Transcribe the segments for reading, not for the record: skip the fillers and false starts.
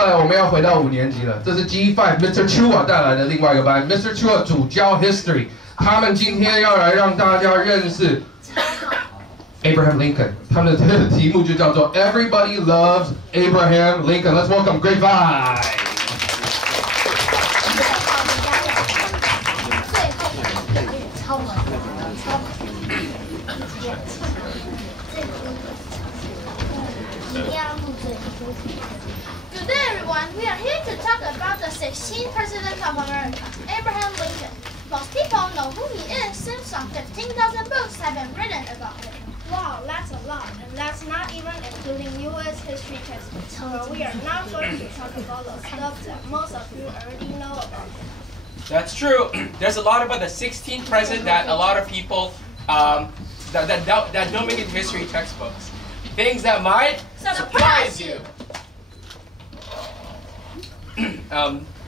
下来我们要回到5年级了，这是 G5 Mr. Chua 带来的另外一个班 ，Mr. Chua 主教 History， 他们今天要来让大家认识 Abraham Lincoln， 他们的题目就叫做 Everybody Loves Abraham Lincoln。Let's welcome Grade 5。Good day, everyone. We are here to talk about the 16th President of America, Abraham Lincoln. Most people know who he is since some 15,000 books have been written about him. Wow, that's a lot, and that's not even including U.S. history textbooks, where we are not going to talk about the stuff that most of you already know about him. That's true. There's a lot about the 16th president that a lot of people that don't make it to history textbooks. Things that might surprise you.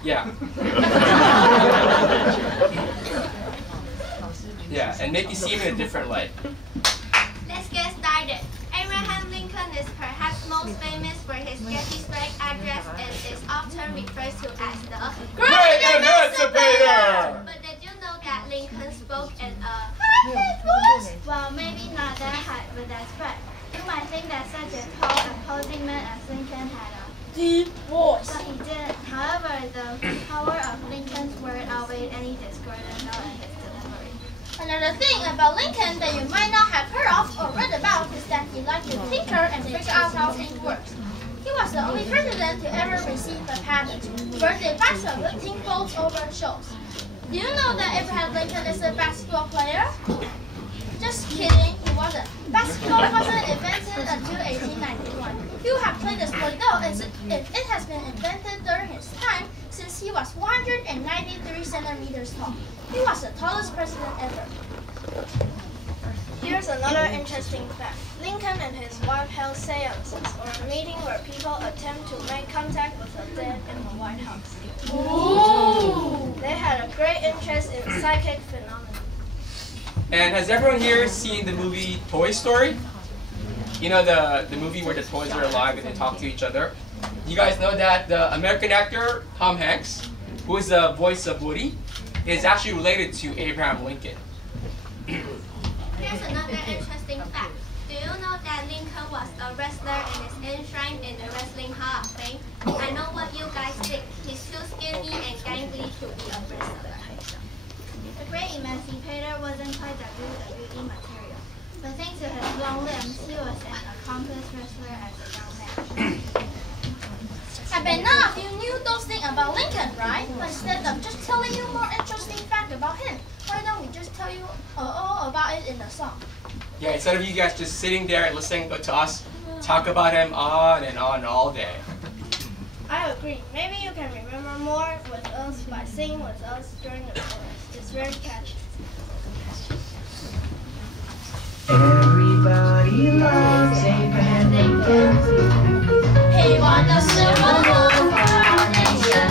Yeah. Yeah, and make you see him in a different light. Let's get started. Abraham Lincoln is perhaps most famous for his Gettysburg Address and is often referred to as the Great Emancipator! But did you know that Lincoln spoke in a high-pitched voice? Well, maybe not that high, but that's right. You might think that such a tall, imposing man as Lincoln had a deep voice. But he didn't. However, the power of Lincoln's word outweighed any discordant note in his delivery. Another thing about Lincoln that you might not have heard of or read about is that he liked to tinker and figure out how things works. He was the only president to ever receive a patent for the batch of lifting boats over shoals. Do you know that Abraham Lincoln is a basketball player? Just kidding, he wasn't. Basketball wasn't invented until 1891. You have played the sport though, and it has been invented during his time since he was 193 centimeters tall. He was the tallest president ever. Here's another interesting fact. Lincoln and his wife held seances, or a meeting where people attempt to make contact with the dead in the White House. Ooh. They had a great interest in psychic phenomena. And has everyone here seen the movie Toy Story? You know the movie where the toys are alive and they talk to each other? You guys know that the American actor Tom Hanks, who is the voice of Woody, is actually related to Abraham Lincoln. Here's another interesting fact. Do you know that Lincoln was a wrestler and is enshrined in the Wrestling Hall of Fame? I know what you guys think. He's too skinny and gangly to be a wrestler. The Great Emancipator wasn't quite the WWE material, but thanks to his long limbs, he was an accomplished wrestler as a young man. I bet none of you knew those things about Lincoln, right? But instead of just telling you more interesting facts about him, why don't we just tell you all about it in the song? Yeah, instead of you guys just sitting there and listening to us talk about him on and on all day. I agree. Maybe you can remember more with us by singing with us during the chorus. It's very catchy. Everybody loves Abraham Lincoln. He won the Civil War for our nation.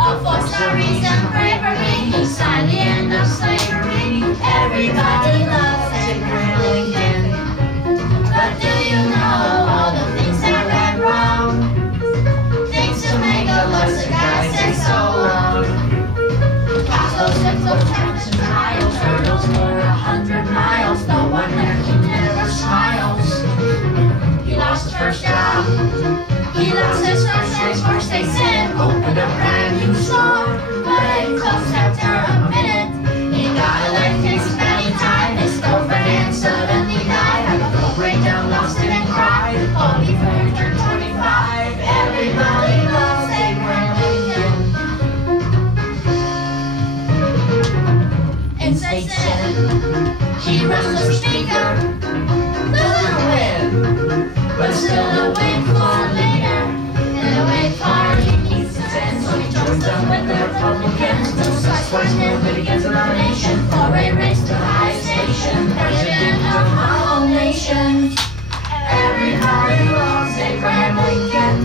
Oh, for some reason, bravery, he signed the end of slavery. Everybody loves Abraham Lincoln. But do you know all the things that went wrong? Things to make a worse, the guy said so long. Castles, ships, of trials, hurdles for 100 miles. No wonder he never smiles. He lost his first job. He lost his first they said opened a brand new store. But it closed after a minute. He got elected many times. His girlfriend suddenly died. Had a full breakdown, lost it and cried. Only for 25. Everybody loves Abraham Lincoln. And they said he runs the speaker. Doesn't win, but still wait for later. And wait for he needs to send, so he joins them with the Republicans. Two sides for him, but against the nomination for a race to high station. President of our whole nation. Everybody loves Abraham Lincoln.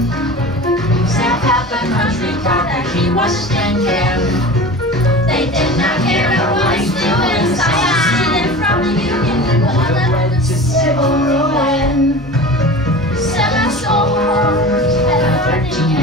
Except half the country thought that he was stinking. They did not care what he's doing. Seceded from the Union and wanted the civil ruin. Sell us all home at 13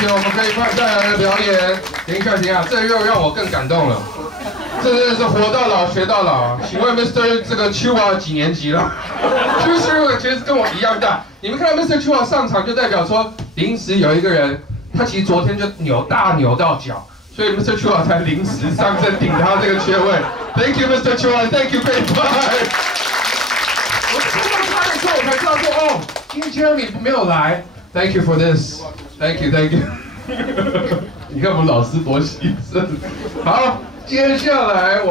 谢我们可以快带来的表演。停一下，这又让我更感动了。这真的是活到老学到老。请问 Mr. 这个 Chua 几年级了？就是其实跟我一样大。你们看到 Mr. Chua 上场，就代表说临时有一个人，他其实昨天就扭到脚，所以 Mr. Chua 才临时上阵顶他这个缺位。Thank you, Mr. Chua. Thank you, Great Five. 我是看到他的时候，我才知道说哦，今天 Jeremy 没有来。Thank you for this. Thank you, thank you. 你看我们老师多牺牲。好，接下来我。